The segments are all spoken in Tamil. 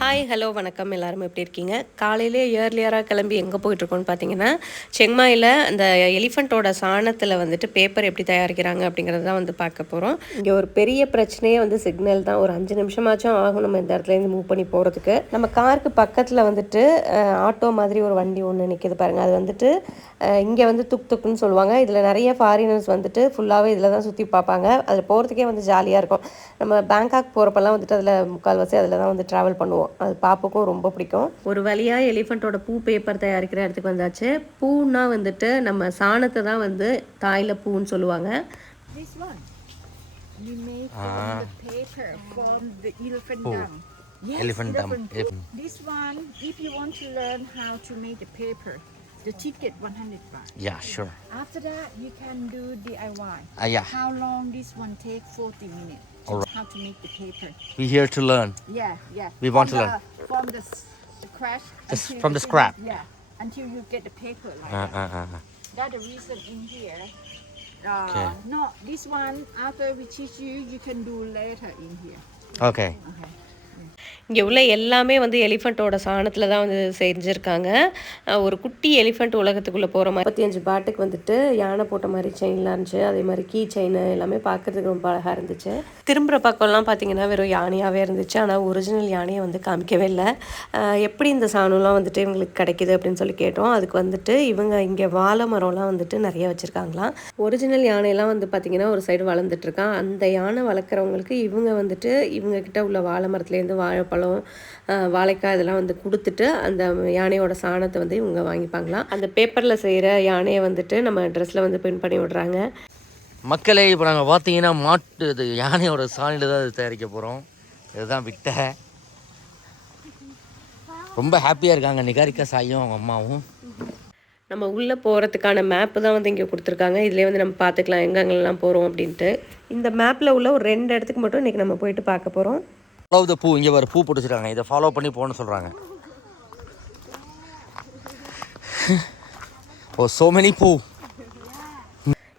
ஹாய் ஹலோ வணக்கம், எல்லாரும் எப்படி இருக்கீங்க? காலையிலே இயர்லியராக கிளம்பி எங்கே போயிட்டுருக்கோன்னு பார்த்தீங்கன்னா, செங்மாயில் அந்த எலிஃபண்ட்டோட சாணத்தில் வந்துட்டு பேப்பர் எப்படி தயாரிக்கிறாங்க அப்படிங்கிறது தான் வந்து பார்க்க போகிறோம். இங்கே ஒரு பெரிய பிரச்சனையே வந்து சிக்னல் தான். ஒரு 5 நிமிஷமாச்சும் ஆகும் நம்ம இந்த இடத்துலேருந்து மூவ் பண்ணி போகிறதுக்கு. நம்ம காருக்கு பக்கத்தில் வந்துட்டு ஆட்டோ மாதிரி ஒரு வண்டி ஒன்று நிற்கிது பாருங்கள். அது வந்துட்டு இங்கே வந்து துக் துக்குன்னு சொல்லுவாங்க. இதில் நிறைய ஃபாரினர்ஸ் வந்துட்டு ஃபுல்லாகவே இதில் தான் சுற்றி பார்ப்பாங்க. அதில் போகிறதுக்கே வந்து ஜாலியாக இருக்கும். நம்ம பேங்காக் போகிறப்பெல்லாம் வந்துட்டு அதில் முக்கால்வாசி அதில் தான் வந்து ட்ராவல் பண்ணுவோம். அது பாப்புக்கும் ரொம்ப பிடிக்கும். ஒரு வழியாக எலிஃபண்ட்டோட பூ பேப்பர் தயாரிக்கிற இடத்துக்கு வந்தாச்சு. பூன்னா வந்துட்டு நம்ம சாணத்தை தான் வந்து தாயில் பூன்னு சொல்லுவாங்க. We make from the paper from the elephant dung. Yes, elephant dung. This one, if you want to learn how to make the paper, the ticket 100 baht. Yeah, sure. After that, you can do DIY. Yeah. How long this one take? 40 minutes. Alright. How to make the paper. We here to learn. Yeah. We want to learn. From the scratch. From the scrap. Yeah, until you get the paper like that. That's the reason in here. Okay. No, this one after we teach you, you can do later in here. Okay. இங்கே உள்ள எல்லாமே வந்து எலிஃபண்ட்டோட சாணத்தில் தான் வந்து செஞ்சுருக்காங்க. ஒரு குட்டி எலிஃபண்ட் உலகத்துக்குள்ளே போகிற மாதிரி 35 பாட்டுக்கு வந்துட்டு யானை போட்ட மாதிரி செயின்லாம் இருந்துச்சு. அதே மாதிரி கீ செயின் எல்லாமே பார்க்குறதுக்கு ரொம்ப அழகாக இருந்துச்சு. திரும்புகிற பக்கம்லாம் பார்த்தீங்கன்னா வெறும் யானையாகவே இருந்துச்சு. ஆனால் ஒரிஜினல் யானையை வந்து காமிக்கவே இல்லை. எப்படி இந்த சாணம்லாம் வந்துட்டு இவங்களுக்கு கிடைக்கிது அப்படின்னு சொல்லி கேட்டோம். அதுக்கு வந்துட்டு இவங்க இங்கே வாழை மரம்லாம் வந்துட்டு நிறைய வச்சுருக்காங்களாம். ஒரிஜினல் யானையெல்லாம் வந்து பார்த்திங்கன்னா ஒரு சைடு வளர்ந்துட்டுருக்கான். அந்த யானை வளர்க்குறவங்களுக்கு இவங்க வந்துட்டு இவங்கக்கிட்ட உள்ள வாழை மரத்துலேருந்து வாழைப்பழம், வாழைக்காய் இதெல்லாம் வந்து கொடுத்துட்டு அந்த யானையோட சாணத்தை வந்து இவங்க வாங்கிப்பாங்களாம். அந்த பேப்பரில் செய்கிற யானையை வந்துட்டு நம்ம ட்ரெஸ்ஸில் வந்து பிரிண்ட் பண்ணி விடுறாங்க. மக்களே, இப்போ நாங்கள் பார்த்தீங்கன்னா இது யானையோட சாணியில் தான் இது தயாரிக்க போகிறோம். இதுதான் விட்ட ரொம்ப ஹாப்பியாக இருக்காங்க நிகாரிகா சாயும் அவங்க அம்மாவும். நம்ம உள்ளே போகிறதுக்கான மேப்பு தான் வந்து இங்கே கொடுத்துருக்காங்க. இதிலே வந்து நம்ம பார்த்துக்கலாம் எங்கெங்கெல்லாம் போகிறோம் அப்படின்ட்டு. இந்த மேப்பில் உள்ள ஒரு 2 இடத்துக்கு மட்டும் இன்றைக்கி நம்ம போயிட்டு பார்க்க போகிறோம். ஃபாலோ த பூ. இங்கே வர பூ போட்டு வச்சுருக்காங்க. இதை ஃபாலோ பண்ணி போகணும்னு சொல்கிறாங்க. ஓ, சோ மெனி பூ.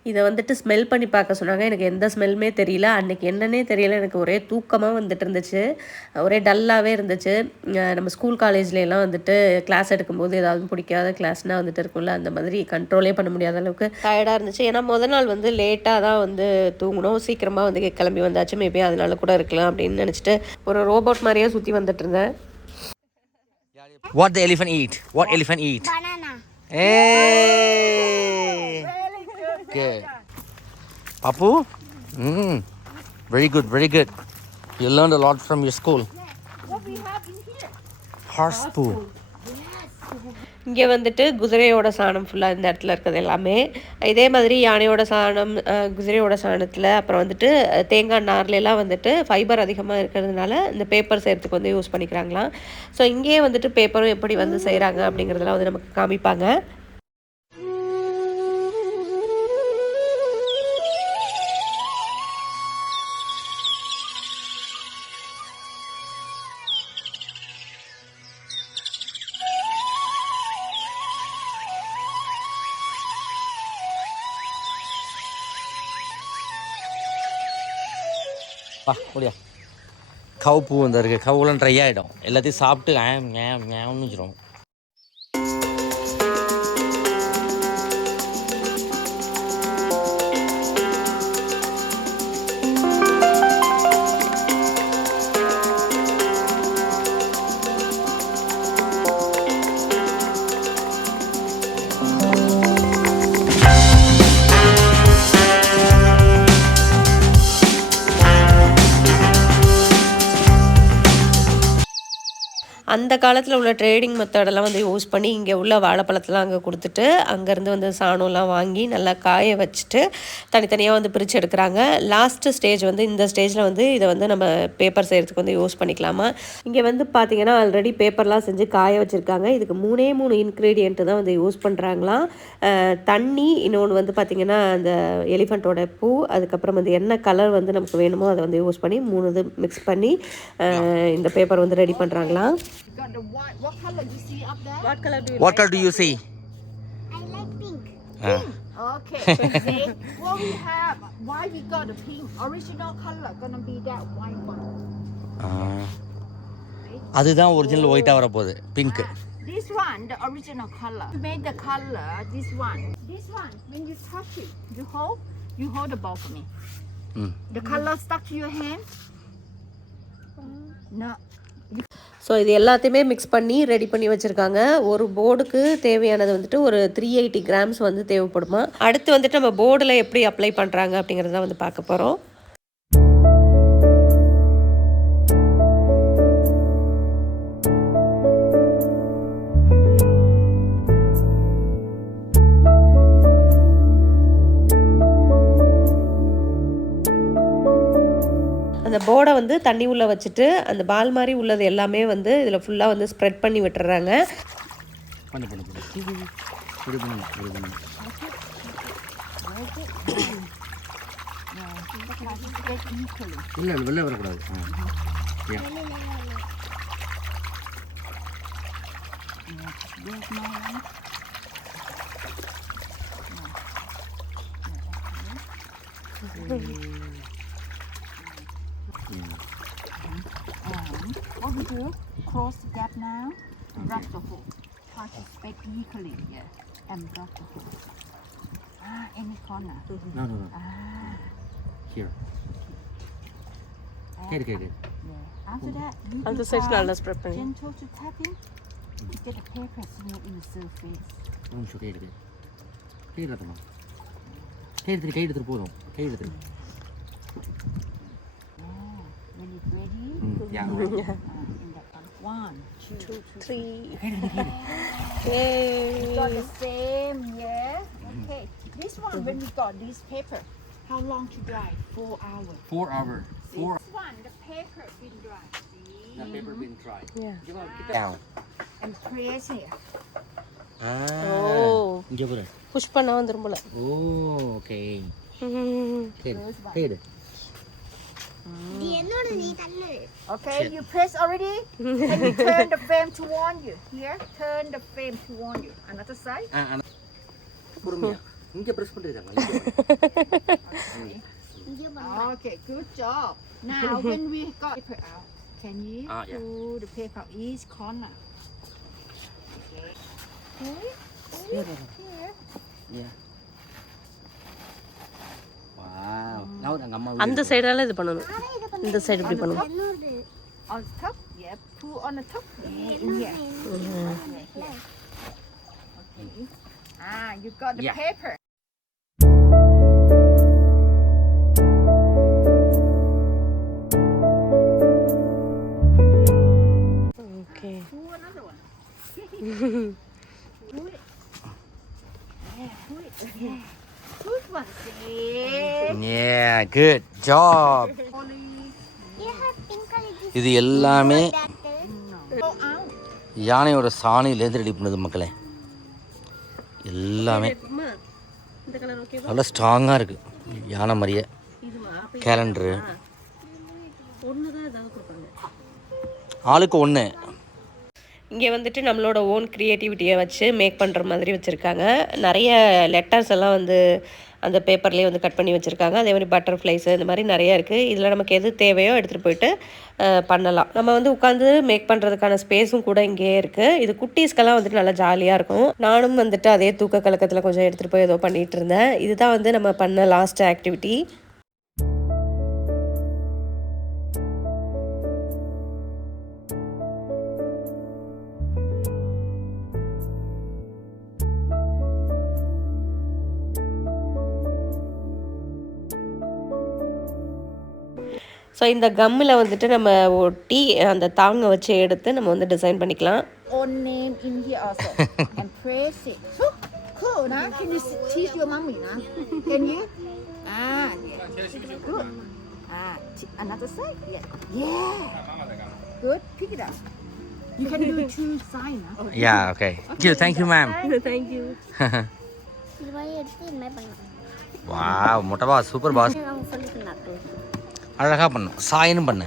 இதை வந்துட்டு ஸ்மெல் பண்ணி பார்க்க சொன்னாங்க. எனக்கு எந்த ஸ்மெல்லுமே தெரியல. அன்றைக்கி என்னன்னே தெரியல. எனக்கு ஒரே தூக்கமாக வந்துட்டு இருந்துச்சு. ஒரே டல்லாகவே இருந்துச்சு. நம்ம ஸ்கூல் காலேஜ்லாம் வந்துட்டு கிளாஸ் எடுக்கும்போது ஏதாவது பிடிக்காத கிளாஸ்னால் வந்துட்டு இருக்கும்ல, அந்த மாதிரி கண்ட்ரோலே பண்ண முடியாத அளவுக்கு டயர்டாக இருந்துச்சு. ஏன்னா நாள் வந்து லேட்டாக தான் வந்து தூங்கணும். சீக்கிரமாக வந்து கிளம்பி வந்தாச்சு. மேபி அதனால கூட இருக்கலாம் அப்படின்னு நினச்சிட்டு ஒரு ரோபோட் மாதிரியே சுற்றி வந்துட்டு இருந்தேன். What the elephant eat? What elephant eat? Banana. Hey. Okay. Papu? Very good, very good. You learned a lot from your school. What we have in here? Horse poo. இங்கே வந்துட்டு குதிரையோட சாணம் ஃபுல்லாக இந்த இடத்துல இருக்கிறது எல்லாமே. இதே மாதிரி யானையோட சாணம், குதிரையோட சாணத்தில் அப்புறம் வந்துட்டு தேங்காய் நார்லாம் வந்துட்டு ஃபைபர் அதிகமாக இருக்கிறதுனால இந்த பேப்பர் செய்கிறதுக்கு வந்து யூஸ் பண்ணிக்கிறாங்களாம். ஸோ இங்கேயே வந்துட்டு பேப்பரும் எப்படி வந்து செய்கிறாங்க அப்படிங்கிறதெல்லாம் வந்து நமக்கு காமிப்பாங்க. முடியா கவு பூ வந்து இருக்குது. கவுலாம் ட்ரை ஆகிடும். எல்லாத்தையும் சாப்பிட்டு ஞான்னு வச்சிடும். அந்த காலத்தில் உள்ள ட்ரேடிங் மெத்தடெல்லாம் வந்து யூஸ் பண்ணி இங்கே உள்ள வாழைப்பழத்தெல்லாம் அங்கே கொடுத்துட்டு அங்கேருந்து வந்து சாணம்லாம் வாங்கி நல்லா காய வச்சுட்டு தனித்தனியாக வந்து பிரித்து எடுக்கிறாங்க. லாஸ்ட்டு ஸ்டேஜ் வந்து இந்த ஸ்டேஜில் வந்து இதை வந்து நம்ம பேப்பர் செய்கிறதுக்கு வந்து யூஸ் பண்ணிக்கலாமா. இங்கே வந்து பார்த்திங்கன்னா ஆல்ரெடி பேப்பர்லாம் செஞ்சு காய வச்சுருக்காங்க. இதுக்கு 3 இன்க்ரீடியண்ட்டு தான் வந்து யூஸ் பண்ணுறாங்களாம். தண்ணி, இன்னொன்று வந்து பார்த்திங்கன்னா அந்த எலிஃபண்ட்டோட பூ, அதுக்கப்புறம் வந்து என்ன கலர் வந்து நமக்கு வேணுமோ அதை வந்து யூஸ் பண்ணி 3 இது மிக்ஸ் பண்ணி இந்த பேப்பர் வந்து ready பண்ணுறாங்களாம். Got the white. What color you see up there? What color do you What color do you see? I like pink. Pink. Okay. See what we have. Why we got the pink? Original color gonna be that white one. அதுதான் ஒரிஜினல் ஒயிட்டாக வரப்போகுது pink. This one, the original color. To make the color, this one, when you touch it, you hold the ball for me. The color stuck to your hand? No. So இது எல்லாத்தையுமே மிக்ஸ் பண்ணி ரெடி பண்ணி வச்சுருக்காங்க. ஒரு போர்டுக்கு தேவையானது வந்துட்டு ஒரு 380 கிராம்ஸ் வந்து தேவைப்படுமா. அடுத்து வந்துட்டு நம்ம போர்டில் எப்படி அப்ளை பண்ணுறாங்க அப்படிங்கிறத வந்து பார்க்க போகிறோம். அந்த போர்டை வந்து தண்ணி உள்ளே வச்சுட்டு அந்த பால் மாதிரி உள்ளது எல்லாமே வந்து இதில் ஃபுல்லாக வந்து ஸ்ப்ரெட் பண்ணி விட்டுறாங்க. இல்லை வெளில வரக்கூடாது. What we do? Close the gap now. Rub the hole. Try to spread equally, yeah, and rub the hole. Any corner. No. Here. Good. Yeah. After that, you அந்த do சைட்ஸில் try நல்லா ஸ்ப்ரெட் பண்ணி gentle to tapping to get the paper smooth in the surface. ஒரு நிமிஷம் கை எடுத்துமா. கை எடுத்துட்டு போதும். கை எடுத்துரு. When it's ready, Yeah. in that one. 1, 2, 3. We got the same, yeah. Okay. This one, when we got this paper, how long to dry? 4 hours. 4 hours. This one, the paper been dry. See? The paper been dry. Yeah. Down. And press here. இங்கே பாரு. புஷ் பண்ணால் வந்துடும் போல. ஓகே. கை எடு. Okay, you press already? Can you turn the frame to warn you? Here, turn the frame to warn you. Another side? பொறுமையா. இங்கே பிரஸ் பண்ணிருக்காங்க. Okay, good job. Now, when we got paper out, can you Yeah. pull the paper out each corner? Okay. Pull it. Here. Yeah. Wow. Now எங்க அம்மா அந்த சைடால இது பண்ணணும். இந்த சைடு இப்படி பண்ணணும். On the top, yeah. Pull on the top. Yeah, in here. Okay. You got the Yeah. paper. Okay. Pull another one. Pull it. Yeah, pull it. Yeah. Good one. See? Yeah, good job. இது எல்லாமே Go out. யானையோட சாணியிலேருந்து ரெடி பண்ணது மக்களே. எல்லாமே இந்த கலர் ஓகே. நல்லா ஸ்ட்ராங்காக இருக்குது. யானை மாதிரியே கேலண்டரு ஒன்று தான் ஏதாவது கொடுப்பாங்க. ஆளுக்கு ஒன்று. இங்கே வந்துட்டு நம்மளோட ஓன் க்ரியேட்டிவிட்டியை வச்சு மேக் பண்ணுற மாதிரி வச்சுருக்காங்க. நிறைய லெட்டர்ஸ் எல்லாம் வந்து அந்த பேப்பர்லேயே வந்து கட் பண்ணி வச்சுருக்காங்க. அதே மாதிரி பட்டர்ஃப்ளைஸு இந்த மாதிரி நிறையா இருக்குது. இதில் நமக்கு எது தேவையோ எடுத்துகிட்டு போயிட்டு பண்ணலாம். நம்ம வந்து உட்காந்து மேக் பண்ணுறதுக்கான ஸ்பேஸும் கூட இங்கேயே இருக்குது. இது குட்டீஸ்க்கெல்லாம் வந்துட்டு நல்லா ஜாலியாக இருக்கும். நானும் வந்துட்டு அதே தூக்க கலக்கத்தில் கொஞ்சம் எடுத்துகிட்டு போய் ஏதோ பண்ணிகிட்டு இருந்தேன். இதுதான் வந்து நம்ம பண்ண லாஸ்ட் ஆக்டிவிட்டி. ஸோ இந்த கம்மில் வந்துட்டு நம்ம ஒட்டி அந்த தாங்க வச்சு எடுத்து நம்ம வந்து டிசைன் பண்ணிக்கலாம். Own name in here also and press it. Cool, nah? Can you teach your mommy, nah? Can you? Yeah. Good. Another side. Yeah. Good. Pick it up. You can do 2 sides, nah? Yeah, okay. Thank you, ma'am. Thank you. Wow, மொட்டை பாஸ், சூப்பர் பாஸ். அழகாக பண்ணும். சாயின்னு பண்ணு.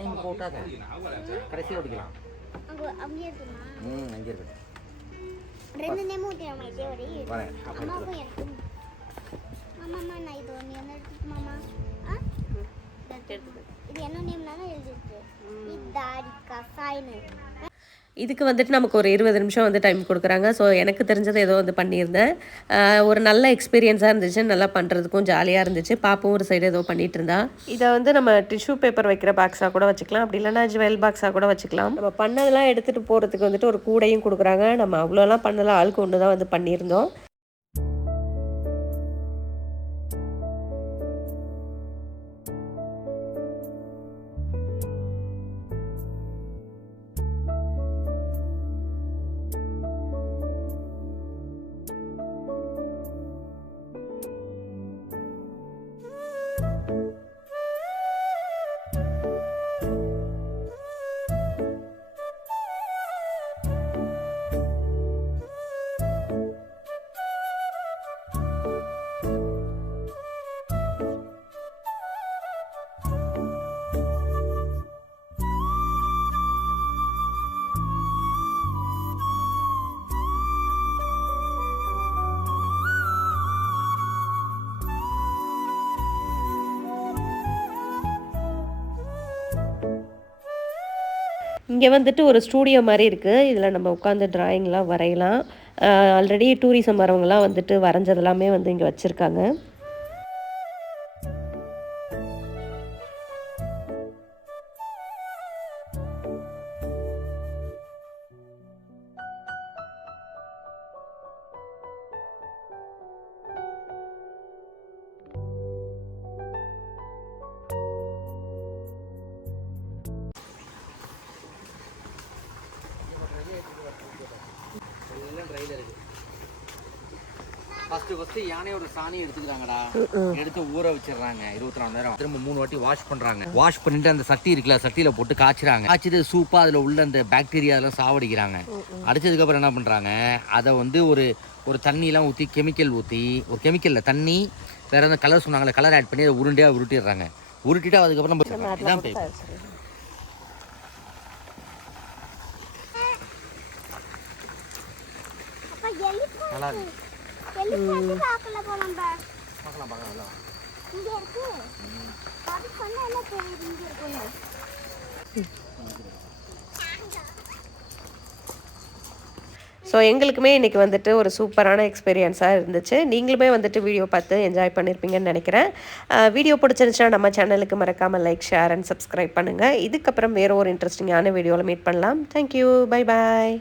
இங்கே போட்டாத கடைசியாக ஓடிக்கலாம். அங்கே இருக்குமா? அங்கே இருக்கு. ரெண்டு நேமும் ஊற்றிடாமா இதே வரை? வரேன். அம்மாவுக்கும் எனக்கும். மாமா நான் இது ஒன்று என்ன எடுத்துக்கு மாமா? இது என்ன நேம்னாலும் எழுதிருக்கு. இதாரிக்கா சாய்னு. இதுக்கு வந்துட்டு நமக்கு ஒரு 20 நிமிஷம் வந்து டைம் கொடுக்குறாங்க. ஸோ எனக்கு தெரிஞ்சதை ஏதோ வந்து பண்ணியிருந்தேன். ஒரு நல்ல எக்ஸ்பீரியன்ஸாக இருந்துச்சு, நல்லா பண்ணுறதுக்கும் ஜாலியாக இருந்துச்சு. பாப்பும் ஒரு சைடு ஏதோ பண்ணிகிட்டு இருந்தா. இதை வந்து நம்ம டிஷ்யூ பேப்பர் வைக்கிற பாக்ஸாக கூட வச்சுக்கலாம், அப்படி இல்லைன்னா ஜுவல் பாக்ஸாக கூட வச்சுக்கலாம். நம்ம பண்ணதெல்லாம் எடுத்துகிட்டு போகிறதுக்கு வந்துட்டு ஒரு கூடையும் கொடுக்குறாங்க. நம்ம அவ்வளோலாம் பண்ணலாம், ஆளுக்கு ஒன்று தான் வந்து பண்ணியிருந்தோம். இங்கே வந்துட்டு ஒரு ஸ்டூடியோ மாதிரி இருக்குது. இதில் நம்ம உட்காந்து ட்ராயிங்லாம் வரையலாம். ஆல்ரெடி டூரிசம் வரவங்கலாம் வந்துட்டு வரைஞ்சதெல்லாமே வந்து இங்கே வச்சுருக்காங்க. ஃபர்ஸ்ட் யானையோட சாணி எடுத்துக்கிறாங்கடா, எடுத்து ஊற வச்சிடுறாங்க 24 மணி நேரம். திரும்ப 3 வாட்டி வாஷ் பண்றாங்க. வாஷ் பண்ணிட்டு அந்த சட்டி இருக்குல்ல, சட்டியில போட்டு காய்ச்சுறாங்க. காய்ச்சிட்டு சூப்பா அதுல உள்ள அந்த பாக்டீரியா எல்லாம் சாவடிக்கிறாங்க. அடிச்சதுக்கு அப்புறம் என்ன பண்றாங்க, அதை வந்து ஒரு தண்ணி எல்லாம் ஊற்றி கெமிக்கல் ஊற்றி, ஒரு கெமிக்கல்ல தண்ணி வேற எதாவது கலர் சொன்னாங்களே, கலர் ஆட் பண்ணி அதை உருண்டையா உருட்டிடுறாங்க. உருட்டிட்டு அதுக்கப்புறம் நம்ம இதான் பேப்பர். நல்லா இருக்கு. பார்க்கலாம் பார்க்கலாம் இங்க இருக்கு. அது சொன்னா என்ன தெரியுது இங்க இருக்குன்னு. ஸோ எங்களுக்குமே இன்றைக்கி வந்துட்டு ஒரு சூப்பரான எக்ஸ்பீரியன்ஸாக இருந்துச்சு. நீங்களுமே வந்துட்டு வீடியோ பார்த்து என்ஜாய் பண்ணியிருப்பீங்கன்னு நினைக்கிறேன். வீடியோ பிடிச்சிருந்துச்சுன்னா நம்ம சேனலுக்கு மறக்காமல் லைக், ஷேர் அண்ட் சப்ஸ்கிரைப் பண்ணுங்கள். இதுக்கப்புறம் வேறு ஒரு இன்ட்ரெஸ்டிங்கான வீடியோவில் மீட் பண்ணலாம். Thank you, bye bye.